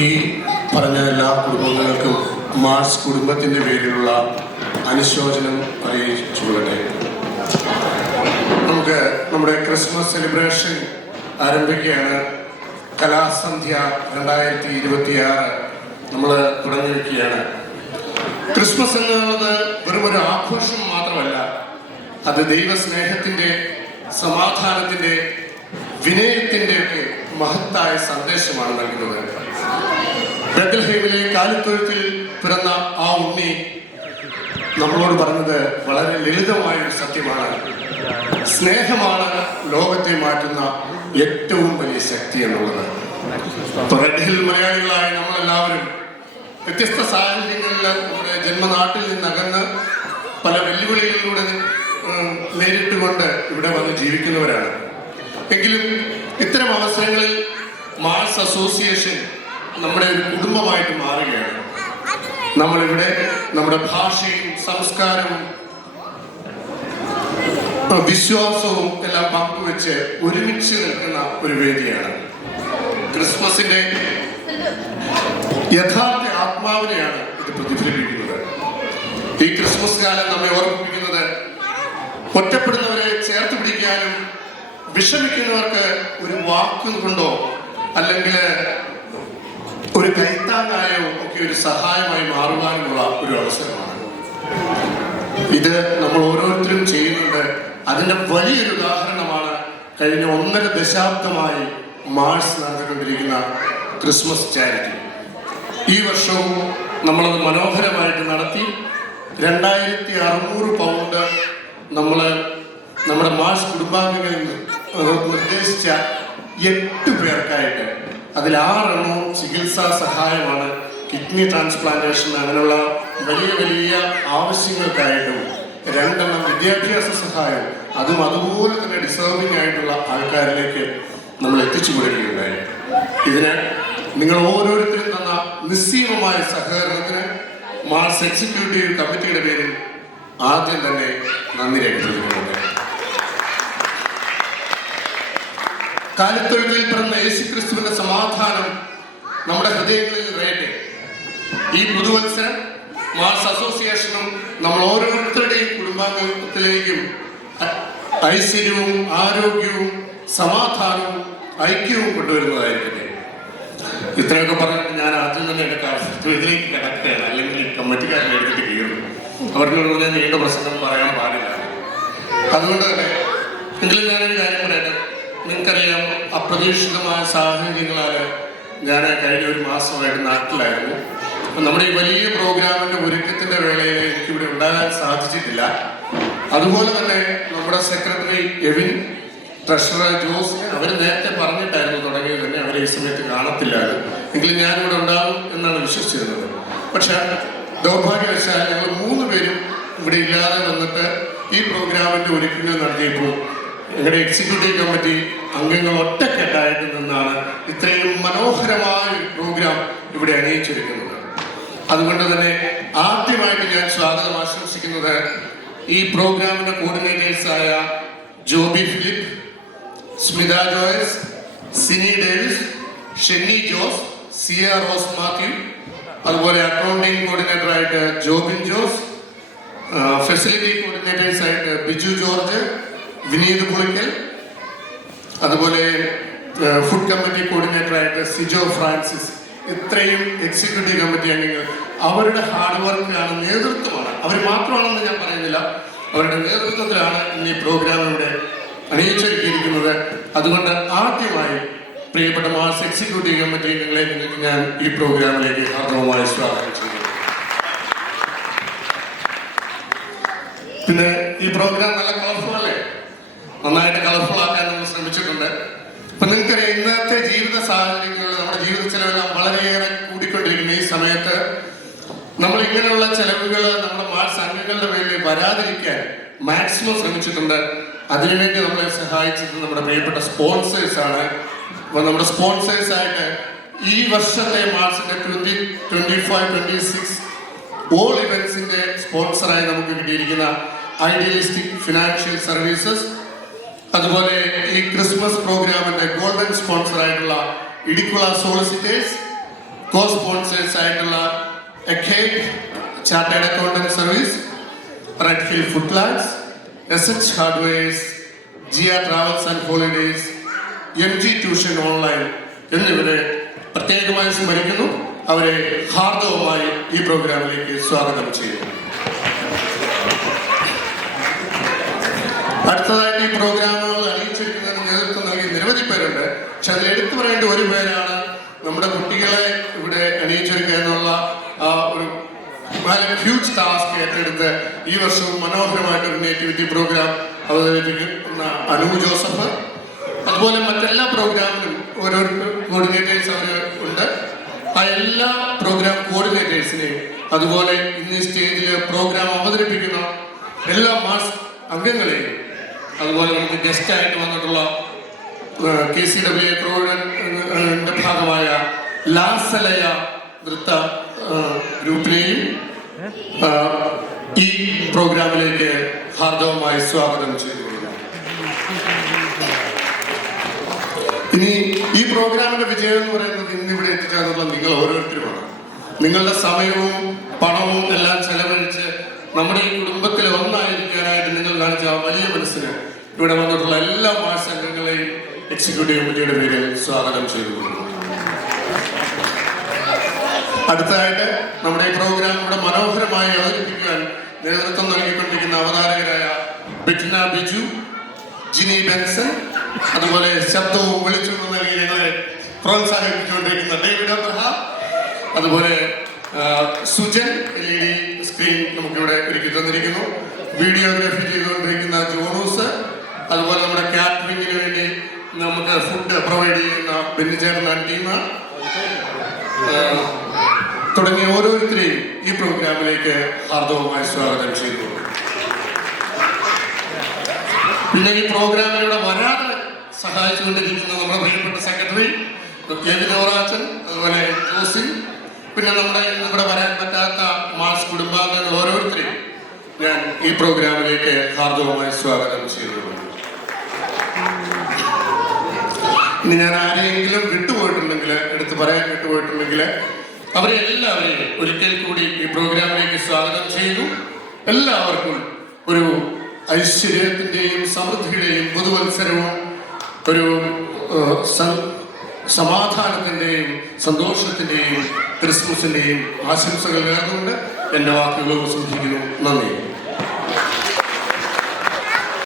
ഈ പറഞ്ഞ എല്ലാ കുടുംബങ്ങൾക്കും മാർസ് കുടുംബത്തിൻ്റെ പേരിലുള്ള അനുശോചനം അറിയിച്ചുകൊള്ളട്ടെ. നമുക്ക് നമ്മുടെ ക്രിസ്മസ് സെലിബ്രേഷൻ ആരംഭിക്കുകയാണ്. കലാസന്ധ്യ 2026 നമ്മൾ തുടങ്ങി വയ്ക്കുകയാണ്. ക്രിസ്മസ് എന്നുള്ളത് വെറുമൊരു ആഘോഷം മാത്രമല്ല, അത് ദൈവസ്നേഹത്തിൻ്റെ, സമാധാനത്തിൻ്റെ, വിനയത്തിൻ്റെ ഒക്കെ മഹത്തായ സന്ദേശമാണ് നൽകുന്നത്. ബെത്ലഹേമിലെ കാലിത്തൊഴുത്തിൽ പിറന്ന ആ ഉണ്ണി നമ്മളോട് പറഞ്ഞത് വളരെ ലളിതമായ ഒരു സത്യമാണ്. സ്നേഹമാണ് ലോകത്തെ മാറ്റുന്ന ഏറ്റവും വലിയ ശക്തി എന്നുള്ളത്. റെഡ് ഹിൽ മലയാളികളായ നമ്മളെല്ലാവരും വ്യത്യസ്ത സാഹചര്യങ്ങളിൽ നമ്മുടെ ജന്മനാട്ടിൽ നിന്നകന്ന് പല വെല്ലുവിളികളിലൂടെ നേരിട്ടുകൊണ്ട് ഇവിടെ വന്ന് ജീവിക്കുന്നവരാണ്. എങ്കിലും ഇത്തരം അവസരങ്ങളിൽ മാർസ് അസോസിയേഷൻ നമ്മുടെ ഒരു കുടുംബമായിട്ട് മാറുകയാണ്. നമ്മളിവിടെ നമ്മുടെ ഭാഷയും സംസ്കാരവും വിശ്വാസവും എല്ലാം പങ്കുവെച്ച് ഒരുമിച്ച് നിൽക്കുന്ന ഒരു വേദിയാണ്. ക്രിസ്മസിന്റെ യഥാർത്ഥ ആത്മാവിനെയാണ് ഇത് പ്രതിഫലിപ്പിക്കുന്നത്. ഈ ക്രിസ്മസ് കാലം നമ്മെ ഓർമ്മിപ്പിക്കുന്നത് ഒറ്റപ്പെടുന്നവരെ ചേർത്ത് പിടിക്കാനും വിഷമിക്കുന്നവർക്ക് ഒരു വാക്കും കൊണ്ടോ അല്ലെങ്കിൽ ഒരു കൈത്താങ്ങായോ ഒക്കെ ഒരു സഹായമായി മാറുവാനുമുള്ള ഒരു അവസരമാണ്. ഇത് നമ്മൾ ഓരോരുത്തരും ചെയ്യുന്നുണ്ട്. അതിന്റെ വലിയൊരു ഉദാഹരണമാണ് കഴിഞ്ഞ 1.5 ദശാബ്ദമായി മാർസ് നടത്തിക്കൊണ്ടിരിക്കുന്ന ക്രിസ്മസ് ചാരിറ്റി. ഈ വർഷവും നമ്മളത് മനോഹരമായിട്ട് നടത്തി. 2600 പൗണ്ട് നമ്മൾ നമ്മുടെ മാർസ് കുടുംബാംഗങ്ങളിൽ നിർദ്ദേശിച്ച 8 പേർക്കായിട്ട്, അതിൽ 6 എണ്ണവും ചികിത്സാ സഹായമാണ്, കിഡ്നി ട്രാൻസ്പ്ലാന്റേഷൻ, അങ്ങനെയുള്ള വലിയ വലിയ ആവശ്യങ്ങൾക്കായിട്ടും 2 എണ്ണം വിദ്യാഭ്യാസ സഹായം, അതും അതുപോലെ തന്നെ ഡിസേർവിംഗ് ആയിട്ടുള്ള ആൾക്കാരിലേക്ക് നമ്മൾ എത്തിച്ചു കൊടുക്കുകയുണ്ടായി. ഇതിന് നിങ്ങൾ ഓരോരുത്തരും തന്ന നിസ്സീമമായ സഹകരണത്തിന് മാർസ് എക്സിക്യൂട്ടീവ് കമ്മിറ്റിയുടെ പേരിൽ ആദ്യം തന്നെ നന്ദി രേഖപ്പെടുത്തുന്നുണ്ട്. കാലിത്തൊഴുത്തിൽ പിറന്ന യേശുക്രിസ്തുവിന്റെ സമാധാനം നമ്മുടെ ഹൃദയങ്ങളിൽ നിറയട്ടെ. ഈ പുതുവത്സരം മാർസ് അസോസിയേഷനും നമ്മൾ ഓരോരുത്തരുടെയും കുടുംബാംഗത്തിലേക്കും ഐശ്വര്യവും ആരോഗ്യവും സമാധാനവും ഐക്യവും കൊണ്ടുവരുന്നതായിരിക്കട്ടെ. ഇത്രയൊക്കെ പറഞ്ഞിട്ട് ഞാൻ ആദ്യം തന്നെ എൻ്റെ ഇതിലേക്ക് കിടക്കുകയാണ്, അല്ലെങ്കിൽ കമ്മിറ്റിക്കാരനെ എടുത്തിട്ട് കീറും. അവരുടെ നീണ്ട പ്രസംഗം പറയാൻ പാടില്ല. അതുകൊണ്ട് തന്നെ എങ്കിലും ഞാനൊരു കാര്യം പറയട്ടെ. നിങ്ങൾക്കറിയാം, അപ്രതീക്ഷിതമായ സാഹചര്യങ്ങളാൽ ഞാൻ കഴിഞ്ഞ 1 മാസമായിട്ട് നാട്ടിലായിരുന്നു. അപ്പം നമ്മുടെ ഈ വലിയ പ്രോഗ്രാമിൻ്റെ ഒരുക്കത്തിൻ്റെ വേളയിൽ എനിക്കിവിടെ ഉണ്ടാകാൻ സാധിച്ചിട്ടില്ല. അതുപോലെ തന്നെ നമ്മുടെ സെക്രട്ടറി എവിൻ, ട്രഷറർ ജോസ്, അവർ നേരത്തെ പറഞ്ഞിട്ടായിരുന്നു തുടങ്ങിയത് തന്നെ അവരെ ഈ സമയത്ത് കാണത്തില്ലായിരുന്നു. എങ്കിലും ഞാനിവിടെ ഉണ്ടാകും എന്നാണ് വിശ്വസിച്ചിരുന്നത്. പക്ഷെ ദൗർഭാഗ്യവശാൽ ഞങ്ങൾ 3 പേരും ഇവിടെ ഇല്ലാതെ വന്നിട്ട് ഈ പ്രോഗ്രാമിൻ്റെ ഒരുക്കങ്ങൾ നടത്തിയപ്പോൾ ഞങ്ങളുടെ എക്സിക്യൂട്ടീവ് കമ്മിറ്റി അംഗങ്ങൾ ഒറ്റക്കെട്ടായിട്ട് നിന്നാണ് ഇത്രയും മനോഹരമായ പ്രോഗ്രാം ഇവിടെ അണിയിച്ചൊരുക്കുന്നത്. അതുകൊണ്ട് തന്നെ ആദ്യമായിട്ട് ഞാൻ സ്വാഗതം ആശംസിക്കുന്നത് ഈ പ്രോഗ്രാമിന്റെ കോർഡിനേറ്റേഴ്സായ ജോബി ഫിലിപ്പ്, സ്മിത ജോയ്സ്, സിനി ഡേവിസ്, ഷെന്നി ജോസ്, സിയ റോസ് മാത്യു, അതുപോലെ അക്കൗണ്ടിംഗ് കോർഡിനേറ്ററായിട്ട് ജോബിൻ ജോസ്, ഫെസിലിറ്റി കോർഡിനേറ്റേഴ്സായിട്ട് ബിജു ജോർജ്, വിനീത് പുളിക്കൽ, അതുപോലെ ഫുഡ് കമ്മിറ്റി കോർഡിനേറ്ററായിട്ട് സിജോ ഫ്രാൻസിസ്. ഇത്രയും എക്സിക്യൂട്ടീവ് കമ്മിറ്റി അംഗങ്ങൾ അവരുടെ ഹാർഡ് വർക്കിലാണ്, നേതൃത്വമാണ്, അവർ മാത്രമാണെന്ന് ഞാൻ പറയുന്നില്ല, അവരുടെ നേതൃത്വത്തിലാണ് ഇന്ന് ഈ പ്രോഗ്രാം ഇവിടെ അണിയിച്ചൊരുക്കിയിരിക്കുന്നത്. അതുകൊണ്ട് ആദ്യമായി പ്രിയപ്പെട്ട മാർസ് എക്സിക്യൂട്ടീവ് കമ്മിറ്റി അംഗങ്ങളെ നിങ്ങൾക്ക് ഞാൻ ഈ പ്രോഗ്രാമിലേക്ക് ഹാർദവമായി സ്വാഗതം ചെയ്യുന്നു. പിന്നെ ഈ പ്രോഗ്രാം നല്ല കളർഫുൾ അല്ലേ? നന്നായിട്ട് കളർഫുൾ ആക്കാൻ നമ്മൾ ശ്രമിച്ചിട്ടുണ്ട്. അപ്പൊ നിങ്ങൾക്കറിയാം, ഇന്നത്തെ ജീവിത സാഹചര്യങ്ങളിൽ നമ്മുടെ ജീവിത ചെലവെല്ലാം വളരെയേറെ കൂടിക്കൊണ്ടിരിക്കുന്ന ഈ സമയത്ത് നമ്മൾ ഇങ്ങനെയുള്ള ചെലവുകൾ നമ്മുടെ മാർസ് അംഗങ്ങളുടെ പേരിൽ വരാതിരിക്കാൻ മാക്സിമം ശ്രമിച്ചിട്ടുണ്ട്. അതിനുവേണ്ടി നമ്മളെ സഹായിച്ചത് നമ്മുടെ പ്രിയപ്പെട്ട സ്പോൺസേഴ്സ് ആണ്. അപ്പൊ നമ്മുടെ സ്പോൺസേഴ്സായിട്ട് ഈ വർഷത്തെ മാർസിന്റെ 2025-26 ഓൾ ഇവന്റ്സിന്റെ സ്പോൺസറായി നമുക്ക് കിട്ടിയിരിക്കുന്ന ഐഡിയലിസ്റ്റിക് ഫിനാൻഷ്യൽ സർവീസസ്, അതുപോലെ ഈ ക്രിസ്മസ് പ്രോഗ്രാമിന്റെ ഗോൾഡൻ സ്പോൺസർ ആയിട്ടുള്ള ഇടിക്കുള സോളിസിറ്റേഴ്സ്, കോ സ്പോൺസേഴ്സ് ആയിട്ടുള്ള എക്കേഡ് chartered accountant service, red hill foodlands, SH hardwares, GR travels and holidays, MG tuition online എന്നിവരെ പ്രത്യേകമായി സ്മരിക്കുന്നു. അവരെ ഹാർദവമായി ഈ പ്രോഗ്രാമിലേക്ക് സ്വാഗതം ചെയ്യുന്നു. അടുത്തതായിട്ട് ഈ പ്രോഗ്രാമുകൾ അറിയിച്ചിരിക്കുന്നതിന് നേതൃത്വം നൽകി നിരവധി പേരുണ്ട്. പക്ഷെ അതിൽ എടുത്തു പറയേണ്ട ഒരു പേരാണ് നമ്മുടെ കുട്ടികളെ ഇവിടെ അണിയിച്ചൊരുക്കുക എന്നുള്ള ഒരു ഹ്യൂജ് ടാസ്ക് ഏറ്റെടുത്ത് ഈ വർഷവും മനോഹരമായിട്ടൊരു നേറ്റിവിറ്റി പ്രോഗ്രാം അവതരിപ്പിക്കുന്ന അനൂപ് ജോസഫ്. അതുപോലെ മറ്റെല്ലാ പ്രോഗ്രാമിനും ഓരോ കോർഡിനേറ്റേഴ്സ് അവർ ഉണ്ട്. ആ എല്ലാ പ്രോഗ്രാം കോർഡിനേറ്റേഴ്സിനെയും അതുപോലെ ഇന്ന് സ്റ്റേജിൽ പ്രോഗ്രാം അവതരിപ്പിക്കുന്ന എല്ലാ മാസ് അംഗങ്ങളെയും അതുപോലെ നമുക്ക് ഗസ്റ്റായിട്ട് വന്നിട്ടുള്ള KCWA ക്രോഡന്റെ ഭാഗമായ ലാസലയ നൃത്ത ഗ്രൂപ്പിനെയും ഈ പ്രോഗ്രാമിലേക്ക് ഹാർദവമായി സ്വാഗതം ചെയ്തു. ഇനി ഈ പ്രോഗ്രാമിന്റെ വിജയം എന്ന് പറയുന്നത് ഇന്ന് ഇവിടെ എത്തിച്ചേർന്നുള്ള നിങ്ങൾ ഓരോരുത്തരുമാണ്. നിങ്ങളുടെ സമയവും പണവും എല്ലാം ചെലവഴിച്ച് നമ്മുടെ ഈ കുടുംബത്തിൽ ഒന്നായിരിക്കാനായിട്ട് നിങ്ങൾ കാണിച്ച വലിയ മനസ്സിന് ഇവിടെ വന്നിട്ടുള്ള എല്ലാ മാസ് അംഗങ്ങളെയും എക്സിക്യൂട്ടീവ് കമ്മിറ്റിയുടെ പേരിൽ സ്വാഗതം ചെയ്തു. അടുത്തതായിട്ട് നമ്മുടെ ഈ പ്രോഗ്രാം ഇവിടെ മനോഹരമായി അവതരിപ്പിക്കാൻ നേതൃത്വം നൽകിക്കൊണ്ടിരിക്കുന്ന അവതാരകരായ ബിറ്റ്ന ബിജു, ജിനി ബെൻസൺ, അതുപോലെ ശബ്ദവും വിളിച്ചുകൊണ്ട് നൽകി ഞങ്ങളെ പ്രോത്സാഹിപ്പിച്ചുകൊണ്ടിരിക്കുന്ന ഡേവിഡ് അബ്രഹാം, അതുപോലെ സുജൻ LED സ്ക്രീൻ നമുക്കിവിടെ ഒരുക്കി തന്നിരിക്കുന്നു, വീഡിയോഗ്രാഫി ചെയ്തുകൊണ്ടിരിക്കുന്ന ജോണൂസ്, അതുപോലെ നമ്മുടെ കാറ്ററിംഗിന് വേണ്ടി നമുക്ക് ഫുഡ് പ്രൊവൈഡ് ചെയ്യുന്ന ബെന്നിച്ചേട്ടൻ ടീം തുടങ്ങിയ ഓരോരുത്തരെയും ഈ പ്രോഗ്രാമിലേക്ക് ഹാർദവമായി സ്വാഗതം ചെയ്തു. പിന്നെ ഈ പ്രോഗ്രാമിലൂടെ വരാതെ സഹായിച്ചുകൊണ്ടിരിക്കുന്ന നമ്മുടെ പ്രിയപ്പെട്ട സെക്രട്ടറി എവിനോറാച്ചൻ, അതുപോലെ ജോസിൻ, പിന്നെ ഇവിടെ വരാൻ പറ്റാത്ത മാസ് കുടുംബാംഗങ്ങൾ ഓരോരുത്തരെയും ഞാൻ ഈ പ്രോഗ്രാമിലേക്ക് ഹാർദവമായി സ്വാഗതം ചെയ്തു. ഇനി ഞാൻ ആരെങ്കിലും വിട്ടുപോയിട്ടുണ്ടെങ്കിൽ, എടുത്ത് പറയാൻ വിട്ടുപോയിട്ടുണ്ടെങ്കിൽ അവരെ എല്ലാവരെയും ഒരിക്കൽ കൂടി ഈ പ്രോഗ്രാമിലേക്ക് സ്വാഗതം ചെയ്തു. എല്ലാവർക്കും ഒരു ഐശ്വര്യത്തിന്റെയും സമൃദ്ധിയുടെയും പുതുവത്സരവും ഒരു സമാധാനത്തിന്റെയും സന്തോഷത്തിന്റെയും ക്രിസ്മസിന്റെയും ആശംസകൾ നേർന്നുകൊണ്ട് എന്റെ വാക്കുകൾ ഉപസംഹരിക്കുന്നു. നന്ദി.